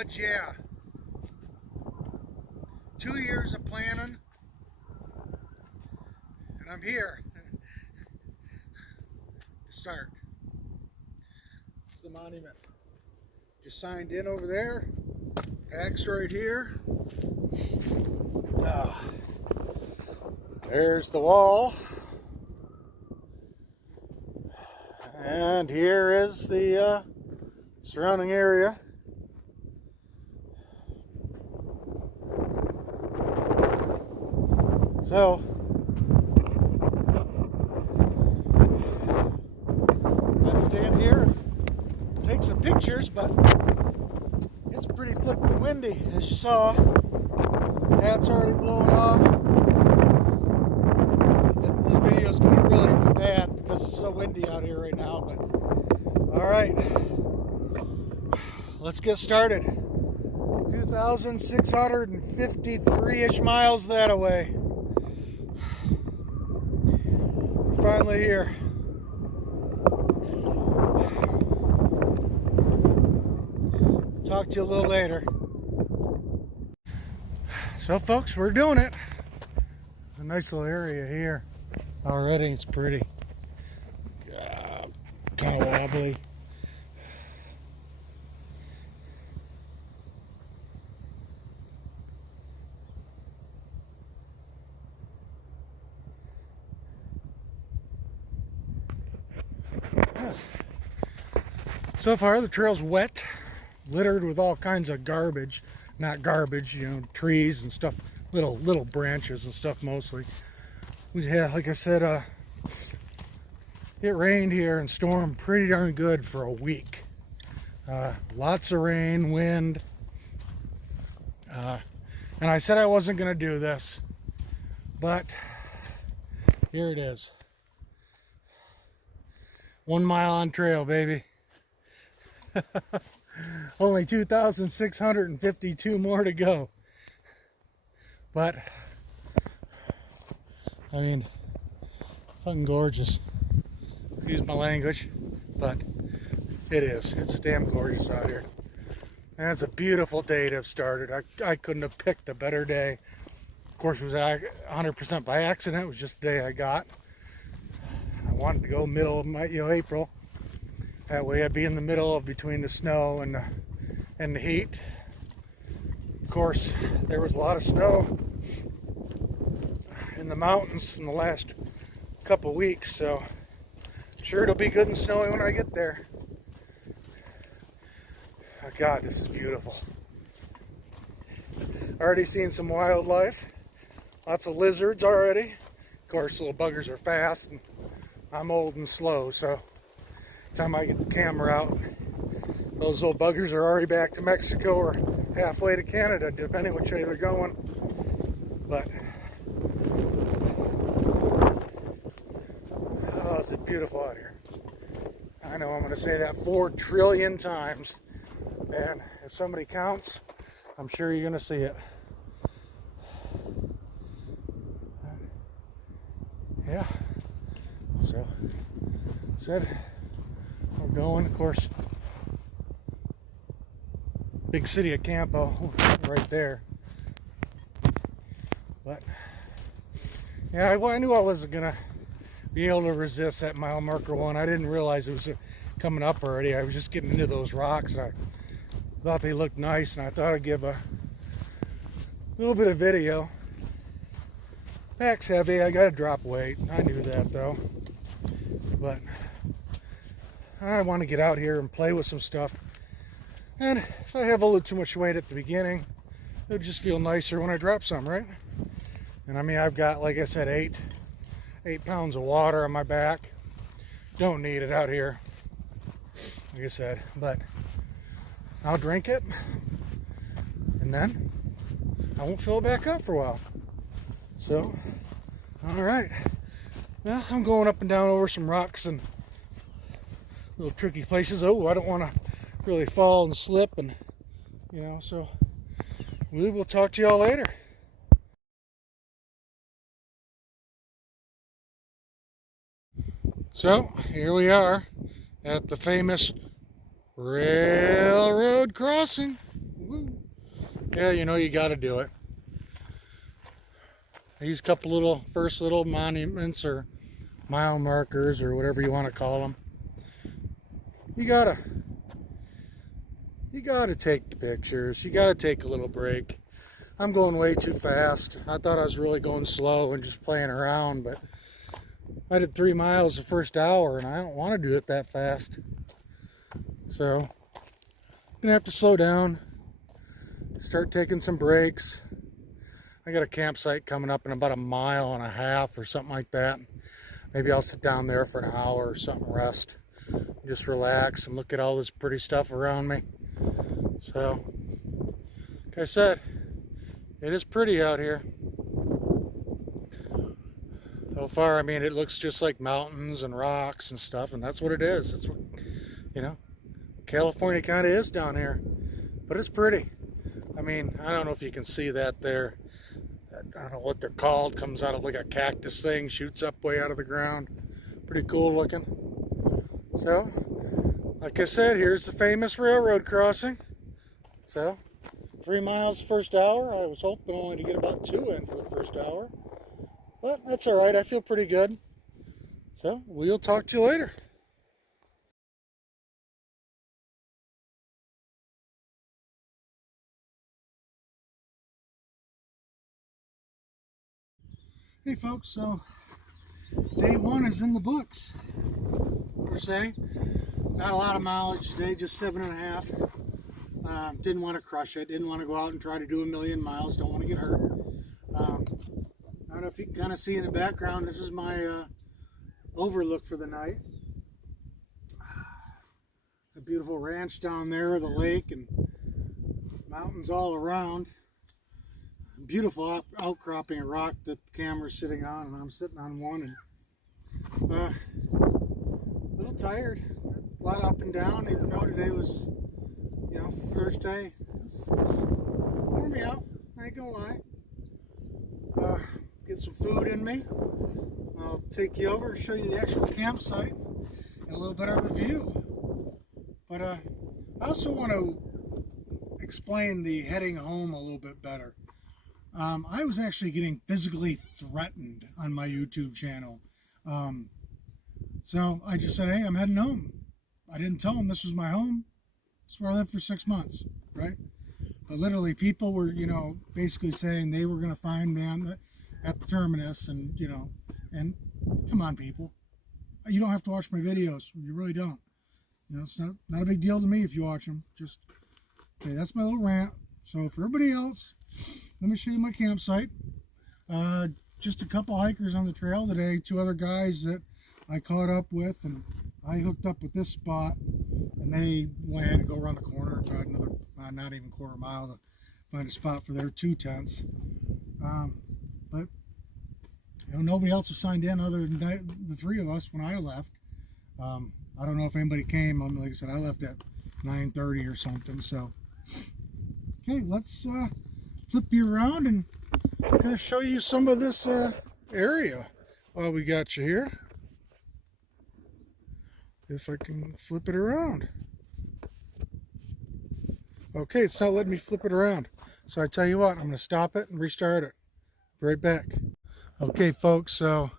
But yeah, 2 years of planning, and I'm here to start. It's the monument. Just signed in over there. Pack's right here. There's the wall. And here is the surrounding area. So, let's stand here, take some pictures, but it's pretty flippin' windy, as you saw. Hat's already blowing off. This video is going to really be bad because it's so windy out here right now, but alright, let's get started. 2,653-ish miles that way. We're finally here. Talk to you a little later. So folks, we're doing it. A nice little area here. Already it's pretty. Kind of wobbly. So far the trail's wet, littered with all kinds of garbage. Not garbage, you know, trees and stuff, little branches and stuff mostly. We had, like I said, it rained here and stormed pretty darn good for a week. Lots of rain, wind. And I said I wasn't going to do this, but here it is. 1 mile on trail, baby. Only 2,652 more to go. But, I mean, fucking gorgeous. Excuse my language, but it is. It's damn gorgeous out here. And it's a beautiful day to have started. I couldn't have picked a better day. Of course, it was 100% by accident. It was just the day I got. I wanted to go middle of April. That way I'd be in the middle of between the snow and the heat. Of course, there was a lot of snow in the mountains in the last couple weeks, so sure it'll be good and snowy when I get there. Oh God, this is beautiful. Already seen some wildlife. Lots of lizards already. Of course, little buggers are fast, and I'm old and slow, so time I get the camera out, those little buggers are already back to Mexico or halfway to Canada, depending which way they're going. But oh, is it beautiful out here. I know I'm going to say that 4 trillion times, and if somebody counts, I'm sure you're going to see it. Yeah, so said we're going, of course, big city of Campo right there. But yeah, I knew I wasn't gonna be able to resist that mile marker one. I didn't realize it was coming up already. I was just getting into those rocks, and I thought they looked nice, and I thought I'd give a little bit of video. Pack's heavy. I gotta drop weight. I knew that though, but I want to get out here and play with some stuff. And if I have a little too much weight at the beginning, it would just feel nicer when I drop some, right? And I mean, I've got, like I said, 8 pounds of water on my back. Don't need it out here, like I said, but I'll drink it, and then I won't fill it back up for a while. So, all right. Well, I'm going up and down over some rocks and little tricky places. Oh, I don't want to really fall and slip, and so we will talk to y'all later. So here we are at the famous railroad crossing. Woo. Yeah, you know, you got to do it. These couple little first little monuments or mile markers or whatever you want to call them. You gotta take the pictures. You gotta take a little break. I'm going way too fast. I thought I was really going slow and just playing around, but I did 3 miles the first hour and I don't want to do it that fast. So I'm gonna have to slow down, start taking some breaks. I got a campsite coming up in about 1.5 miles or something like that. Maybe I'll sit down there for an hour or something, rest, just relax and look at all this pretty stuff around me. So, like I said, it is pretty out here. So far, I mean, it looks just like mountains and rocks and stuff, and that's what it is. That's what, you know, California kind of is down here, but it's pretty. I mean, I don't know if you can see that there. I don't know what they're called. Comes out of like a cactus thing, shoots up way out of the ground. Pretty cool looking. So, like I said, here's the famous railroad crossing. So, 3 miles first hour. I was hoping only to get about 2 in for the first hour. But that's all right. I feel pretty good. So, we'll talk to you later. Hey folks, so day 1 is in the books, per se. Not a lot of mileage today, just 7.5. Didn't want to crush it, didn't want to go out and try to do 1,000,000 miles, don't want to get hurt. I don't know if you can kind of see in the background, this is my overlook for the night. A beautiful ranch down there, the lake, and mountains all around. Beautiful outcropping of rock that the camera's sitting on, and I'm sitting on one, and a little tired, a lot up and down, even though today was, you know, first day. Wore me out, I ain't gonna lie. Get some food in me. I'll take you over and show you the actual campsite and a little bit of the view. But I also want to explain the heading home a little bit better. I was actually getting physically threatened on my YouTube channel. So I just said, hey, I'm heading home. I didn't tell them this was my home. This is where I lived for 6 months, right? But literally people were, you know, basically saying they were going to find me at the terminus, and, you know, and come on, people. You don't have to watch my videos. You really don't. You know, it's not a big deal to me if you watch them. Just, okay, that's my little rant. So for everybody else, let me show you my campsite. Just a couple hikers on the trail today, 2 other guys that I caught up with, and I hooked up with this spot, and they had to go around the corner and drive another, not even 1/4 mile to find a spot for their 2 tents. But you know, nobody else was signed in other than the 3 of us when I left. I don't know if anybody came. Like I said, I left at 9:30 or something. So, okay, let's flip you around, and I'm going to show you some of this area while we got you here. If I can flip it around. Okay, it's not letting me flip it around. So I tell you what, I'm going to stop it and restart it. Be right back. Okay, folks, so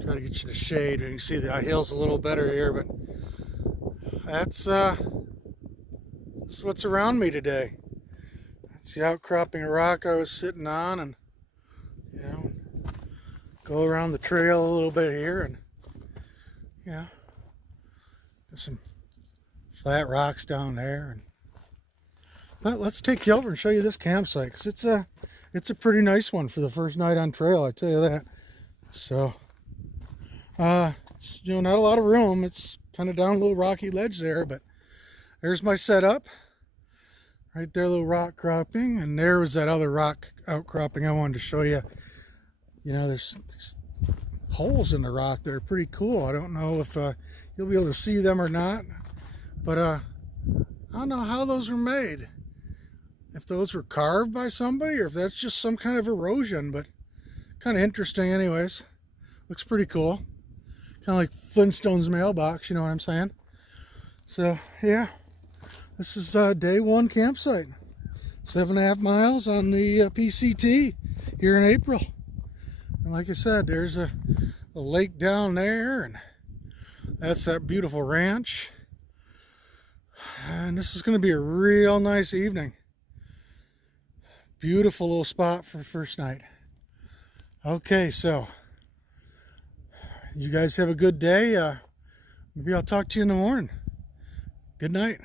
try to get you the shade, and you can see the hill's a little better here, but that's what's around me today. That's the outcropping of rock I was sitting on, and you know, go around the trail a little bit here, and you know, there's some flat rocks down there. But let's take you over and show you this campsite, because it's a pretty nice one for the first night on trail, I tell you that. So, you know, not a lot of room. It's kind of down a little rocky ledge there, but there's my setup. Right there, little rock cropping, and there was that other rock outcropping I wanted to show you. You know, there's these holes in the rock that are pretty cool. I don't know if you'll be able to see them or not, but I don't know how those were made. If those were carved by somebody, or if that's just some kind of erosion, but kind of interesting anyways. Looks pretty cool. Kind of like Flintstone's mailbox, you know what I'm saying? So, yeah. This is day 1 campsite. 7.5 miles on the PCT here in April. And like I said, there's a lake down there, and that's that beautiful ranch. And this is going to be a real nice evening. Beautiful little spot for first night. Okay, so you guys have a good day. Maybe I'll talk to you in the morning. Good night.